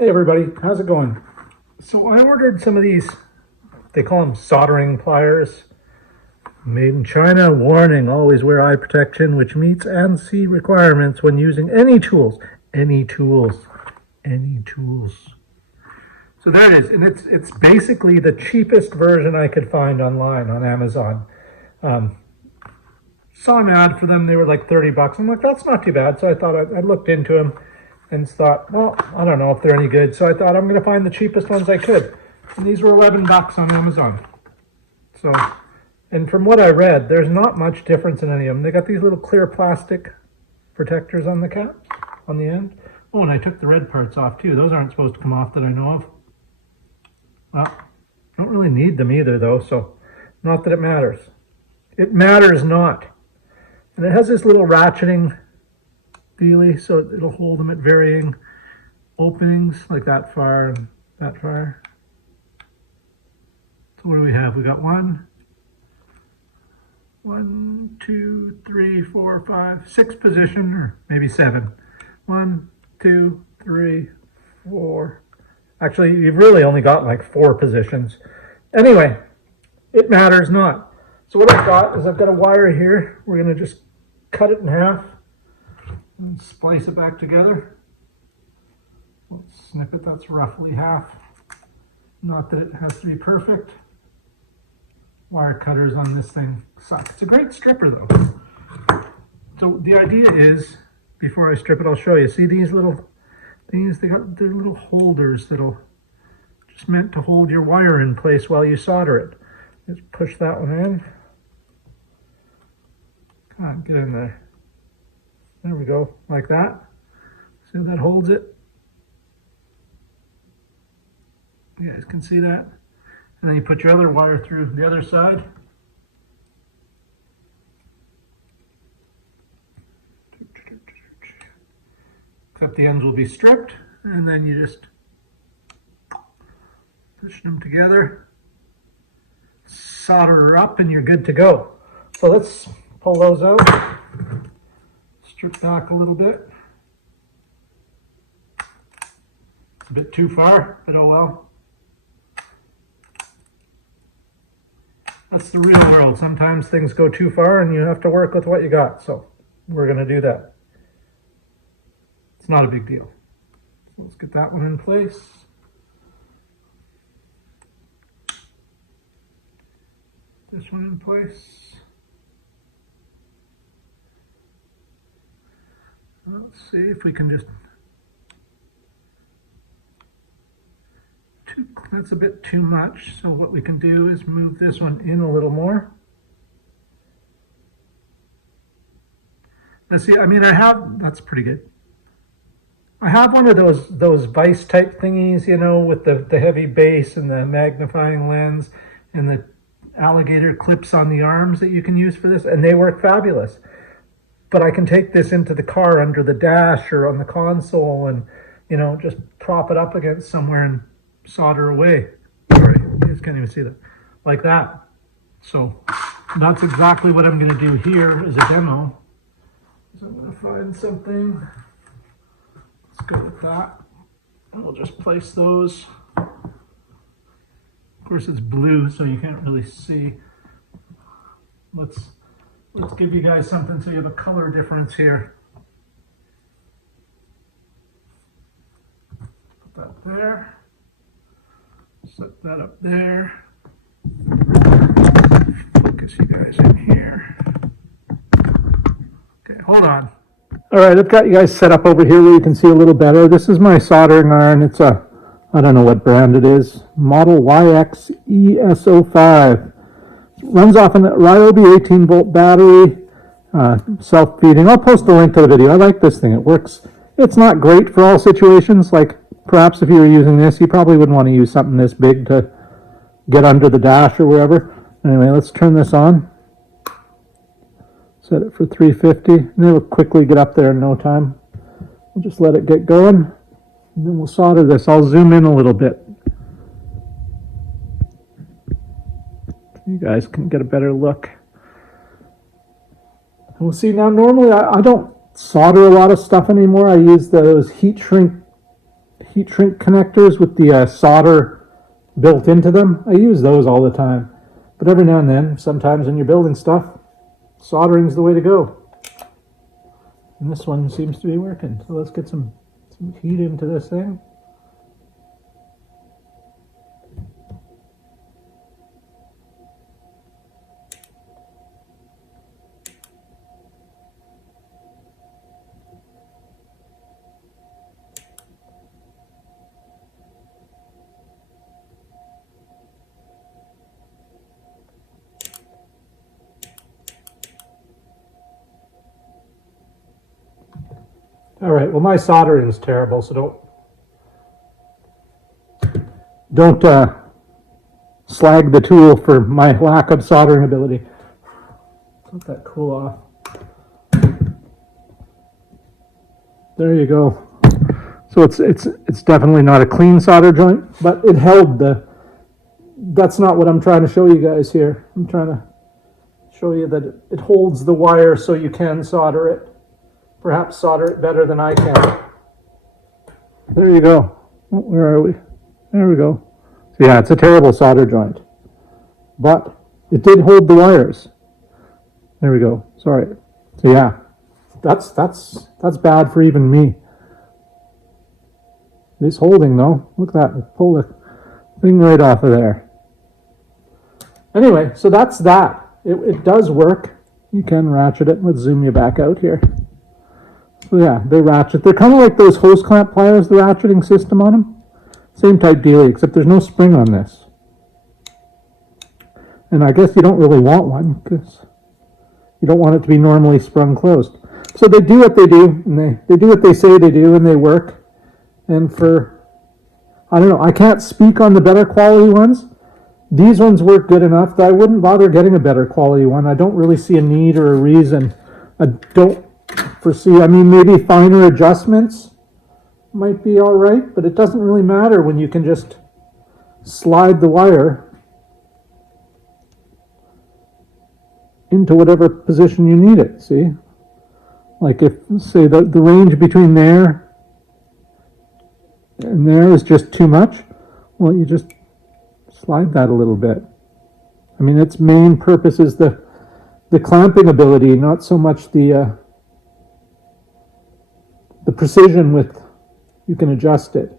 Hey everybody, how's it going? So I ordered some of these, they call them soldering pliers. Made in China, warning, always wear eye protection, which meets ANSI requirements when using any tools. Any tools. Any tools. So there it is, and it's basically the cheapest version I could find online on Amazon. Saw an ad for them, they were like 30 bucks. I'm like, that's not too bad. So I thought I looked into them and thought, well, I don't know if they're any good. So I thought I'm going to find the cheapest ones I could. And these were 11 bucks on Amazon. So, and from what I read, there's not much difference in any of them. They got these little clear plastic protectors on the caps, on the end. Oh, and I took the red parts off too. Those aren't supposed to come off that I know of. Well, don't really need them either though, so not that it matters. It matters not. And it has this little ratcheting feely, so it'll hold them at varying openings, like that far and that far. So what do we have? We got one, two, three, four, five, six position, or maybe seven. 1, 2, 3, 4. Actually, you've really only got like 4 positions. Anyway, it matters not. So what I've got is I've got a wire here. We're going to just cut it in half and splice it back together. Let's snip it, that's roughly half. Not that it has to be perfect. Wire cutters on this thing suck. It's a great stripper though. So the idea is, before I strip it, I'll show you. See these little things? They got their little holders that'll just meant to hold your wire in place while you solder it. Just push that one in. Come on, get in there. There we go, like that. See how that holds it? You guys can see that? And then you put your other wire through the other side. Except the ends will be stripped, and then you just push them together, solder her up, and you're good to go. So let's pull those out. Strip back a little bit. It's a bit too far, but oh well. That's the real world. Sometimes things go too far and you have to work with what you got. So we're going to do that. It's not a big deal. So let's get that one in place. This one in place. Let's see if we can just, that's a bit too much. So what we can do is move this one in a little more. Let's see, I mean, that's pretty good. I have one of those vice type thingies, you know, with the heavy base and the magnifying lens and the alligator clips on the arms that you can use for this, and they work fabulous. But I can take this into the car under the dash or on the console and, you know, just prop it up against somewhere and solder away. Sorry, you guys can't even see that. Like that. So that's exactly what I'm going to do here as a demo. So I'm going to find something. Let's go with that. And we'll just place those. Of course it's blue, so you can't really see. Let's give you guys something so you have a color difference here. Put that there. Set that up there. Focus you guys in here. Okay, hold on. All right, I've got you guys set up over here where you can see a little better. This is my soldering iron. It's a, I don't know what brand it is, model YXESO5. Runs off an Ryobi 18-volt battery, self-feeding. I'll post a link to the video. I like this thing. It works. It's not great for all situations. Like perhaps if you were using this, you probably wouldn't want to use something this big to get under the dash or wherever. Anyway, let's turn this on. Set it for 350, and it'll quickly get up there in no time. We'll just let it get going, and then we'll solder this. I'll zoom in a little bit. You guys can get a better look. And we'll see now, normally I don't solder a lot of stuff anymore. I use those heat shrink heat shrink connectors with the solder built into them. I use those all the time. But every now and then, sometimes when you're building stuff, soldering's the way to go. And this one seems to be working. So let's get some heat into this thing. All right, well, my soldering is terrible, so don't slag the tool for my lack of soldering ability. Let that cool off. There you go. So it's definitely not a clean solder joint, but it held the. That's not what I'm trying to show you guys here. I'm trying to show you that it holds the wire so you can solder it. Perhaps solder it better than I can. There you go. Oh, where are we? There we go. So yeah, it's a terrible solder joint, but it did hold the wires. There we go. Sorry. So yeah, that's bad for even me. It's holding though. Look at that. Pull the thing right off of there. Anyway, so that's that. It does work. You can ratchet it. Let's zoom you back out here. So yeah, they ratchet. They're kind of like those hose clamp pliers, the ratcheting system on them. Same type deal, except there's no spring on this. And I guess you don't really want one because you don't want it to be normally sprung closed. So they do what they do, and they do what they say they do, and they work. And for, I don't know, I can't speak on the better quality ones. These ones work good enough that I wouldn't bother getting a better quality one. I don't really see a need or a reason. I don't foresee, I mean, maybe finer adjustments might be all right, but it doesn't really matter when you can just slide the wire into whatever position you need it, see? Like if, say, the range between there and there is just too much, well, you just slide that a little bit. I mean, its main purpose is the clamping ability, not so much the precision with, you can adjust it.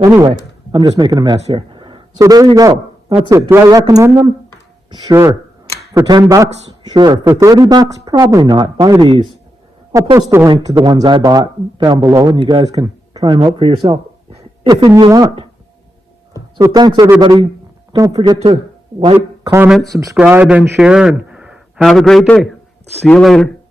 Anyway, I'm just making a mess here. So there you go. That's it. Do I recommend them? Sure. For 10 bucks? Sure. For 30 bucks? Probably not. Buy these. I'll post a link to the ones I bought down below and you guys can try them out for yourself if and you want. So thanks everybody. Don't forget to like, comment, subscribe, and share, and have a great day. See you later.